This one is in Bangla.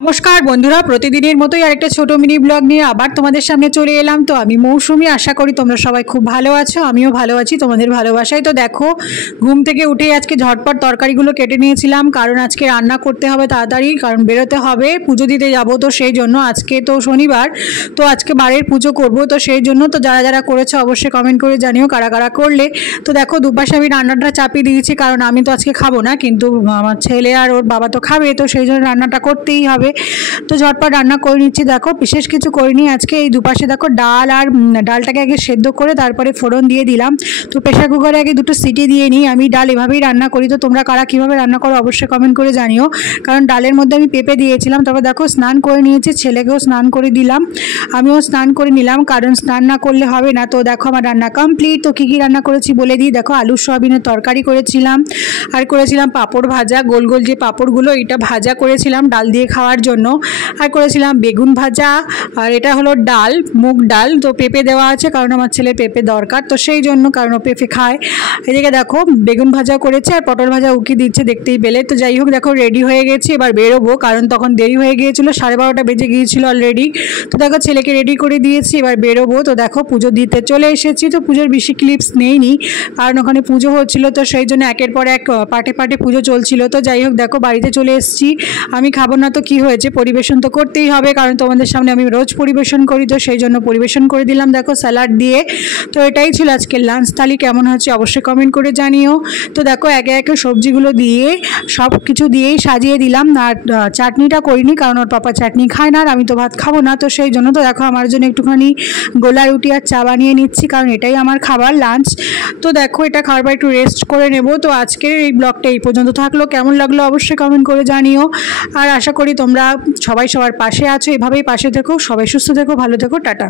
নমস্কার বন্ধুরা, প্রতিদিনের মতোই আরেকটা ছোট মিনি ব্লগ নিয়ে আবার তোমাদের সামনে চলে এলাম। তো আমি মৌসুমি, আশা করি তোমরা সবাই খুব ভালো আছো, আমিও ভালো আছি তোমাদের ভালোবাসায়। তো দেখো, ঘুম থেকে উঠে আজকে ঝটপট তরকারিগুলো কেটে নিয়েছিলাম, কারণ আজকে রান্না করতে হবে তাড়াতাড়ি, কারণ বেরোতে হবে, পুজো দিতে যাব। তো সেই জন্য আজকে তো শনিবার, তো আজকে বাড়ির পুজো করব। তো সেই জন্য তো যারা যারা করেছো অবশ্যই কমেন্ট করে জানিও কারা কারা করলে। তো দেখো, দুপাশে আমি রান্নাটা চাপিয়ে দিয়েছি, কারণ আমি তো আজকে খাবো না, কিন্তু আমার ছেলে আর ওর বাবা তো খাবে, তো সেই জন্য রান্নাটা করতেই হবে। তো ঝটপট রান্না করে নিচ্ছি। দেখো, বিশেষ কিছু করিনি আজকে। এই দুপাশে দেখো ডাল, আর ডালটাকে আগে সেদ্ধ করে তারপরে ফোড়ন দিয়ে দিলাম। তো প্রেশার কুকারে আগে দুটো সিটি দিয়ে নিই। আমি ডাল এভাবেই রান্না করি। তো তোমরা কারা কীভাবে রান্না করো অবশ্যই কমেন্ট করে জানিও, কারণ ডালের মধ্যে আমি পেঁপে দিয়েছিলাম। তারপর দেখো, স্নান করে নিয়েছি, ছেলেকেও স্নান করে দিলাম, আমিও স্নান করে নিলাম, কারণ স্নান না করলে হবে না। তো দেখো, আমার রান্না কমপ্লিট। তো কী কী রান্না করেছি বলে দিই। দেখো, আলু সয়াবিনের তরকারি করেছিলাম, আর করেছিলাম পাঁপড় ভাজা, গোল গোল যে পাঁপড়গুলো, এটা ভাজা করেছিলাম ডাল দিয়ে খাওয়ার জন্য। আর করেছিলাম বেগুন ভাজা, আর এটা হলো ডাল, মুগ ডাল। তো পেঁপে দেওয়া আছে, কারণ আমার ছেলের পেঁপে দরকার, তো সেই জন্য, কারণ ও পেঁপে খায়। এদিকে দেখো, বেগুন ভাজা করেছে, আর পটল ভাজা উকি দিচ্ছে দেখতেই পেলে। তো যাই হোক, দেখো রেডি হয়ে গেছি, এবার বেরোবো, কারণ তখন দেরি হয়ে গিয়েছিলো, 12:30 বেজে গিয়েছিলো অলরেডি। তো দেখো, ছেলেকে রেডি করে দিয়েছি, এবার বেরোবো। তো দেখো, পুজো দিতে চলে এসেছি। তো পুজোর বেশি ক্লিপস নেইনি, কারণ ওখানে পুজো হচ্ছিল, তো সেই জন্য একের পর এক পাটে পাটে পুজো চলছিল। তো যাই হোক, দেখো বাড়িতে চলে এসেছি। আমি খাবো না তো কি হয়েছে, পরিবেশন তো করতেই হবে, কারণ তোমাদের সামনে আমি রোজ পরিবেশন করি, তো সেই জন্য পরিবেশন করে দিলাম। দেখো, স্যালাড দিয়ে। তো এটাই ছিল আজকের লাঞ্চ থালি। কেমন হচ্ছে অবশ্যই কমেন্ট করে জানিও। তো দেখো, একে একে সবজিগুলো দিয়ে সব কিছু দিয়েই সাজিয়ে দিলাম। আর চাটনিটা করিনি, কারণ ওর পাপা চাটনি খায় না, আর আমি তো ভাত খাবো না, তো সেই জন্য। তো দেখো, আমার জন্য একটুখানি গোলা রুটি আর চা বানিয়ে নিচ্ছি, কারণ এটাই আমার খাবার লাঞ্চ। তো দেখো, এটা খাওয়ার পর একটু রেস্ট করে নেব। তো আজকের এই ব্লগটা এই পর্যন্ত থাকলো। কেমন লাগলো অবশ্যই কমেন্ট করে জানিও। আর আশা করি তোমরা সবাই সবার পাশে আছো, এভাবেই পাশে থেকো, সবাই সুস্থ থেকো, ভালো থেকো, টাটা।